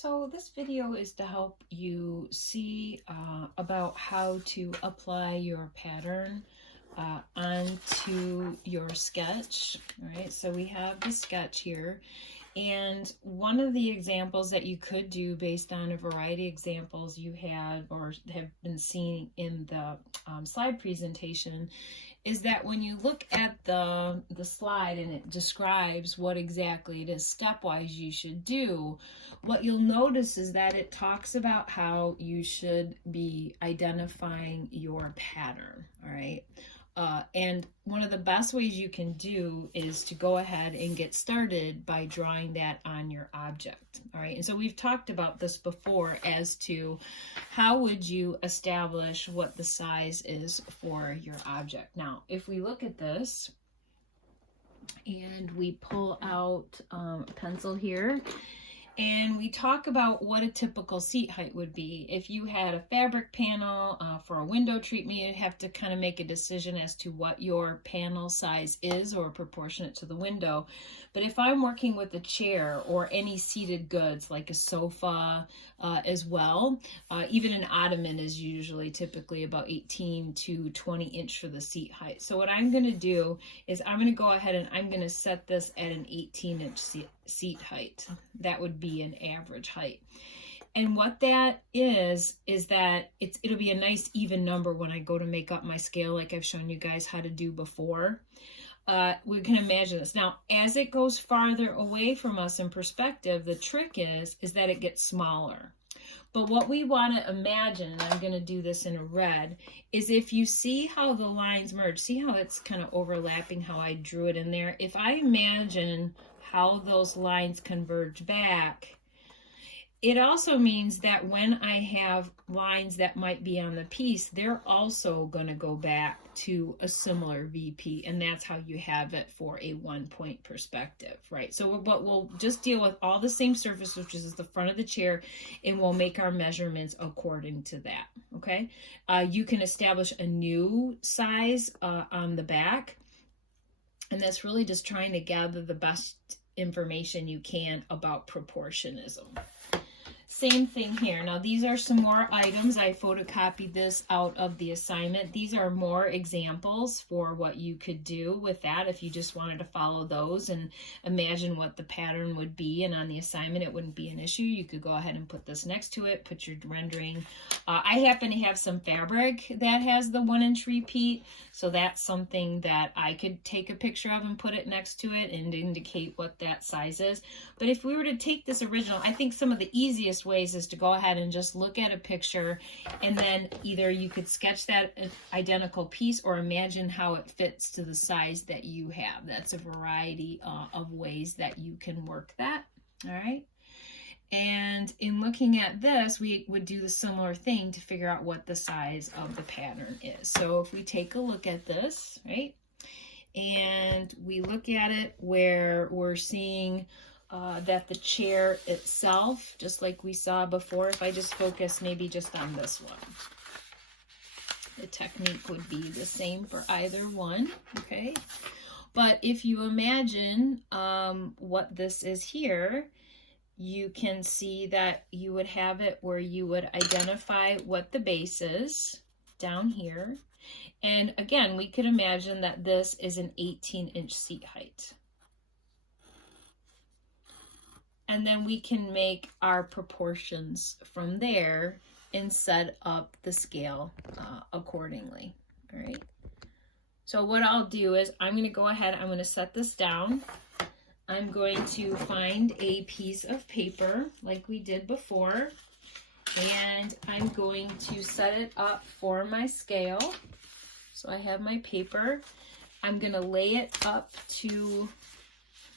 So this video is to help you see about how to apply your pattern onto your sketch. All right, so we have the sketch here, and one of the examples that you could do based on a variety of examples you had or have been seeing in the slide presentation is that when you look at the slide and it describes what exactly it is stepwise you should do, what you'll notice is that it talks about how you should be identifying your pattern, all right? And one of the best ways you can do is to go ahead and get started by drawing that on your object, all right? And so we've talked about this before as to how would you establish what the size is for your object. Now, if we look at this and we pull out a pencil here, and we talk about what a typical seat height would be. If you had a fabric panel for a window treatment, you'd have to kind of make a decision as to what your panel size is or proportionate to the window. But if I'm working with a chair or any seated goods like a sofa as well, even an ottoman is usually typically about 18 to 20 inch for the seat height. So what I'm going to do is I'm going to go ahead and I'm going to set this at an 18-inch seat height. That would be an average height. And what that is that it'll be a nice even number when I go to make up my scale like I've shown you guys how to do before. We can imagine this. Now, as it goes farther away from us in perspective, the trick is that it gets smaller. But what we want to imagine, and I'm going to do this in a red, is if you see how the lines merge, see how it's kind of overlapping, how I drew it in there. If I imagine how those lines converge back, it also means that when I have lines that might be on the piece, they're also going to go back to a similar VP, and that's how you have it for a 1-point perspective, right? So but we'll just deal with all the same surface, which is the front of the chair, and we'll make our measurements according to that, okay? You can establish a new size on the back, and that's really just trying to gather the best information you can about proportionism. Same thing here. Now, these are some more items. I photocopied this out of the assignment. These are more examples for what you could do with that if you just wanted to follow those and imagine what the pattern would be. And on the assignment, it wouldn't be an issue. You could go ahead and put this next to it, put your rendering. I happen to have some fabric that has the 1-inch repeat, so that's something that I could take a picture of and put it next to it and indicate what that size is. But if we were to take this original, I think some of the easiest ways is to go ahead and just look at a picture, and then either you could sketch that identical piece or imagine how it fits to the size that you have. That's a variety of ways that you can work that, all right? And in looking at this, we would do the similar thing to figure out what the size of the pattern is. So if we take a look at this, right, and we look at it where we're seeing that the chair itself, just like we saw before, if I just focus maybe just on this one, the technique would be the same for either one, okay? But if you imagine what this is here, you can see that you would have it where you would identify what the base is down here. And again, we could imagine that this is an 18-inch seat height. And then we can make our proportions from there and set up the scale accordingly, all right? So what I'll do is I'm going to go ahead, I'm going to set this down. I'm going to find a piece of paper like we did before, and I'm going to set it up for my scale. So I have my paper. I'm going to lay it up to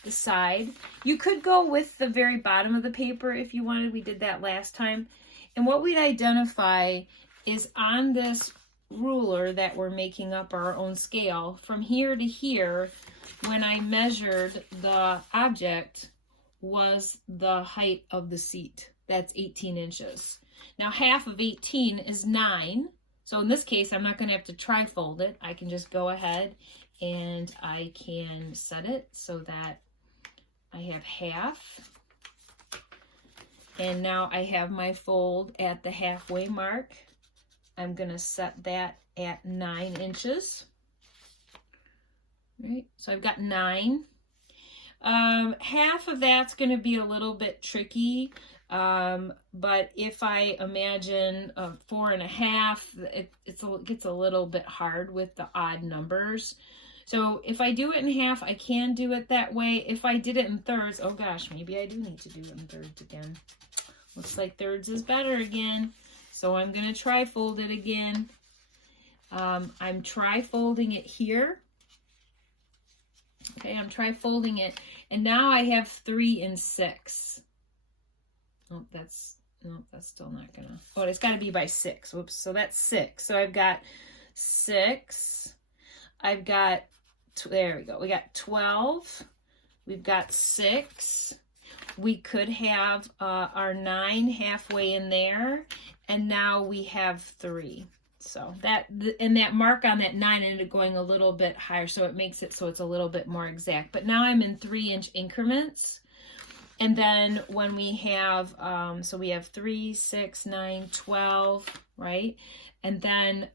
the side. You could go with the very bottom of the paper if you wanted. We did that last time. And what we'd identify is on this ruler that we're making up our own scale, from here to here, when I measured the object, was the height of the seat. That's 18 inches. Now, half of 18 is 9. So in this case, I'm not going to have to tri-fold it. I can just go ahead and I can set it so that I have half. And now I have my fold at the halfway mark. I'm going to set that at 9 inches. Right, so I've got 9. Half of that's going to be a little bit tricky, but if I imagine 4.5, it gets a little bit hard with the odd numbers. So if I do it in half, I can do it that way. If I did it in thirds, oh gosh, maybe I do need to do it in thirds again. Looks like thirds is better again. So I'm going to tri-fold it again. I'm tri-folding it here. Okay, I'm tri-folding it, and now I have 3 and 6. Oh, that's still not gonna. Oh, it's got to be by 6. Whoops. So that's 6. So I've got 6. I've got. There we go. We got 12. We've got 6. We could have our 9 halfway in there, and now we have 3. So that mark on that 9 ended up going a little bit higher, so it makes it so it's a little bit more exact. But now I'm in 3-inch increments. And then when we have, so we have 3, 6, 9, 12, right? And then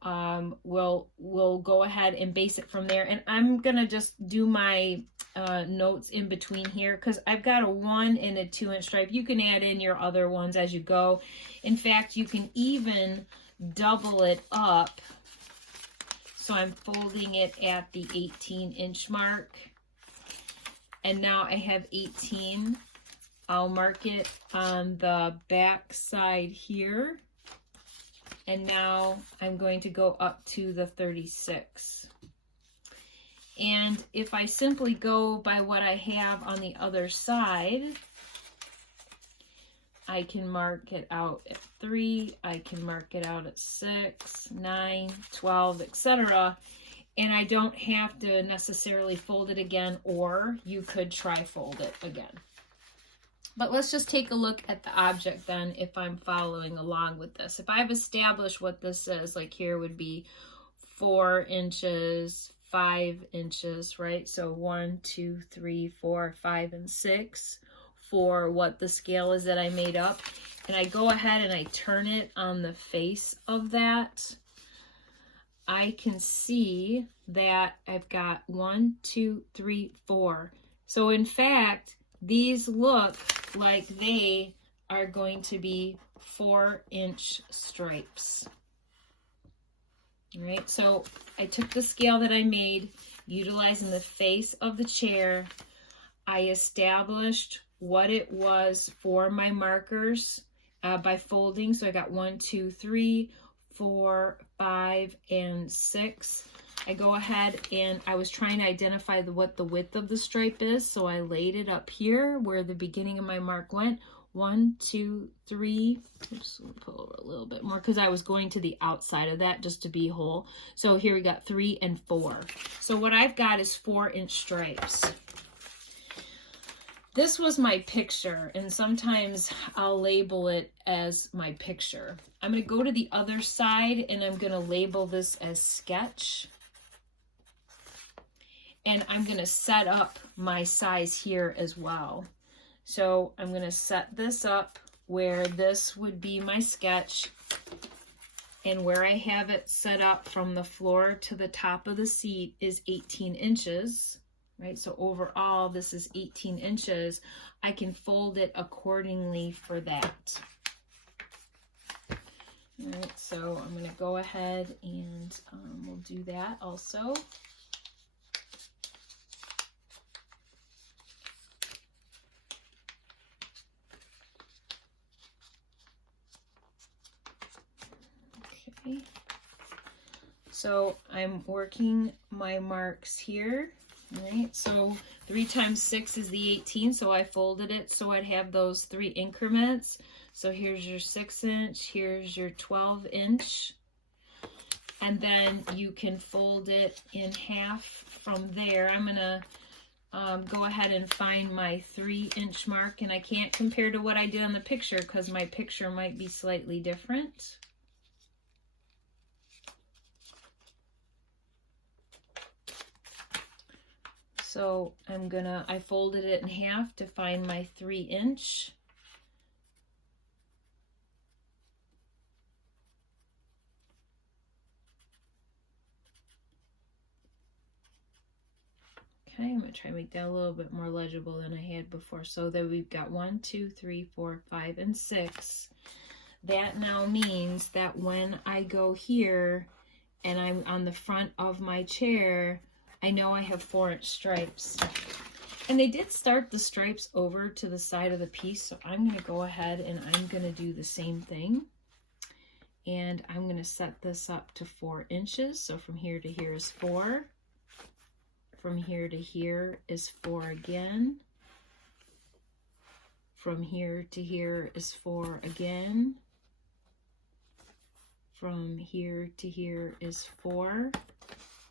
we'll go ahead and base it from there. And I'm going to just do my notes in between here because I've got a 1 and a 2-inch stripe. You can add in your other ones as you go. In fact, you can even double it up. So I'm folding it at the 18-inch mark. And now I have 18. I'll mark it on the back side here. And now I'm going to go up to the 36. And if I simply go by what I have on the other side, I can mark it out at 3, I can mark it out at 6, 9, 12, etc. And I don't have to necessarily fold it again, or you could tri-fold it again. But let's just take a look at the object then if I'm following along with this. If I've established what this is, like here would be 4 inches, 5 inches, right? So 1, 2, 3, 4, 5, and 6 for what the scale is that I made up. And I go ahead and I turn it on the face of that. I can see that I've got 1, 2, 3, 4. So in fact, these look like they are going to be 4-inch stripes. All right, so I took the scale that I made, utilizing the face of the chair. I established what it was for my markers by folding. So I got 1, 2, 3, 4, 5, and 6. I go ahead and I was trying to identify what the width of the stripe is. So I laid it up here where the beginning of my mark went. 1, 2, 3. Oops, we'll pull over a little bit more because I was going to the outside of that just to be whole. So here we got 3 and 4. So what I've got is 4-inch stripes. This was my picture, and sometimes I'll label it as my picture. I'm going to go to the other side, and I'm going to label this as sketch. And I'm going to set up my size here as well. So I'm going to set this up where this would be my sketch, and where I have it set up from the floor to the top of the seat is 18 inches. Right, so overall this is 18 inches. I can fold it accordingly for that. All right, so I'm going to go ahead and we'll do that also. Okay, so I'm working my marks here. Right, so 3 times 6 is the 18, so I folded it so I'd have those 3 increments. So here's your 6-inch, here's your 12-inch, and then you can fold it in half from there. I'm gonna go ahead and find my 3-inch mark, and I can't compare to what I did on the picture because my picture might be slightly different. So I folded it in half to find my 3-inch. Okay, I'm going to try to make that a little bit more legible than I had before. So that we've got 1, 2, 3, 4, 5, and 6. That now means that when I go here and I'm on the front of my chair, I know I have 4-inch stripes. And they did start the stripes over to the side of the piece, so I'm going to go ahead and I'm going to do the same thing. And I'm going to set this up to 4 inches. So from here to here is 4. From here to here is 4 again. From here to here is 4 again. From here to here is 4.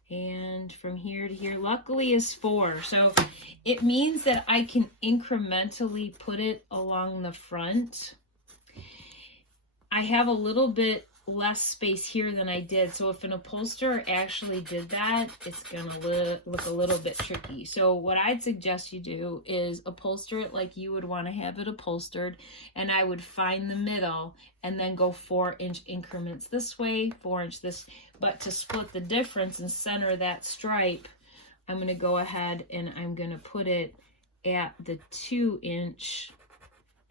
And from here to here, luckily, is 4. So it means that I can incrementally put it along the front. I have a little bit less space here than I did. So if an upholsterer actually did that, it's going to look a little bit tricky. So what I'd suggest you do is upholster it like you would want to have it upholstered. And I would find the middle and then go 4-inch increments this way, 4-inch this. But to split the difference and center that stripe, I'm going to go ahead and I'm going to put it at the 2-inch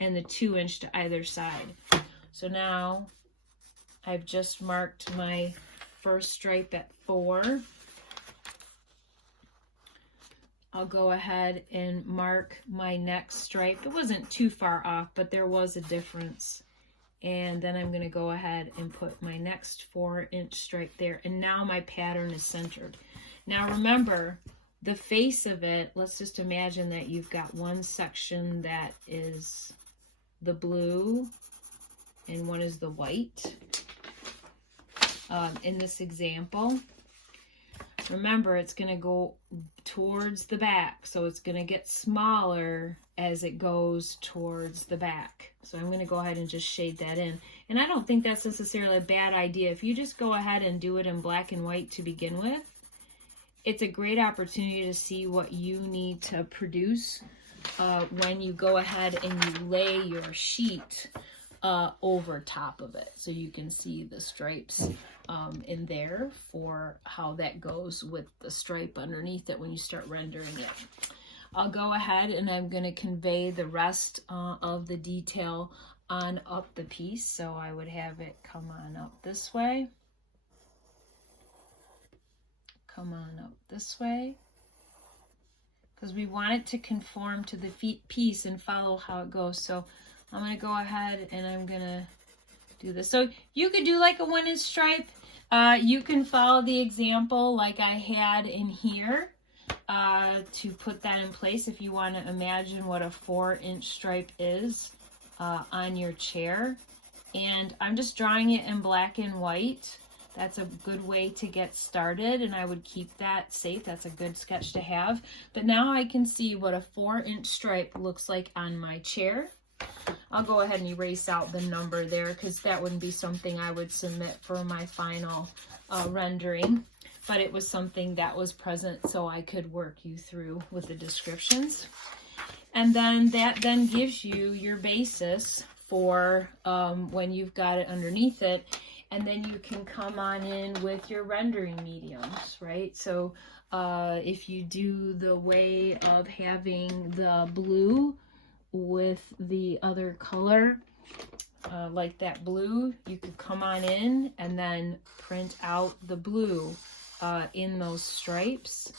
and the 2-inch to either side. So now I've just marked my first stripe at 4. I'll go ahead and mark my next stripe. It wasn't too far off, but there was a difference. And then I'm going to go ahead and put my next 4-inch stripe there. And now my pattern is centered. Now remember, the face of it, let's just imagine that you've got one section that is the blue and one is the white. In this example, remember it's going to go towards the back, so it's going to get smaller as it goes towards the back. So I'm going to go ahead and just shade that in. And I don't think that's necessarily a bad idea. If you just go ahead and do it in black and white to begin with, it's a great opportunity to see what you need to produce when you go ahead and you lay your sheet over top of it, so you can see the stripes in there for how that goes with the stripe underneath it when you start rendering it. I'll go ahead and I'm going to convey the rest of the detail on up the piece. So I would have it come on up this way, come on up this way, because we want it to conform to the piece and follow how it goes. So I'm going to go ahead and I'm going to do this. So you could do like a 1-inch stripe. You can follow the example like I had in here to put that in place if you want to imagine what a 4-inch stripe is on your chair. And I'm just drawing it in black and white. That's a good way to get started, and I would keep that safe. That's a good sketch to have. But now I can see what a 4-inch stripe looks like on my chair. I'll go ahead and erase out the number there because that wouldn't be something I would submit for my final rendering, but it was something that was present so I could work you through with the descriptions. And then that then gives you your basis for when you've got it underneath it, and then you can come on in with your rendering mediums, right? So if you do the way of having the blue with the other color, like that blue, you could come on in and then print out the blue in those stripes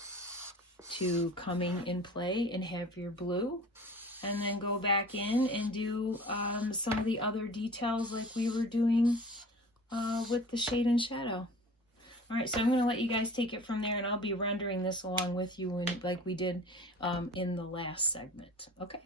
to coming in play and have your blue, and then go back in and do some of the other details like we were doing with the shade and shadow. All right, so I'm going to let you guys take it from there, and I'll be rendering this along with you like we did in the last segment. Okay.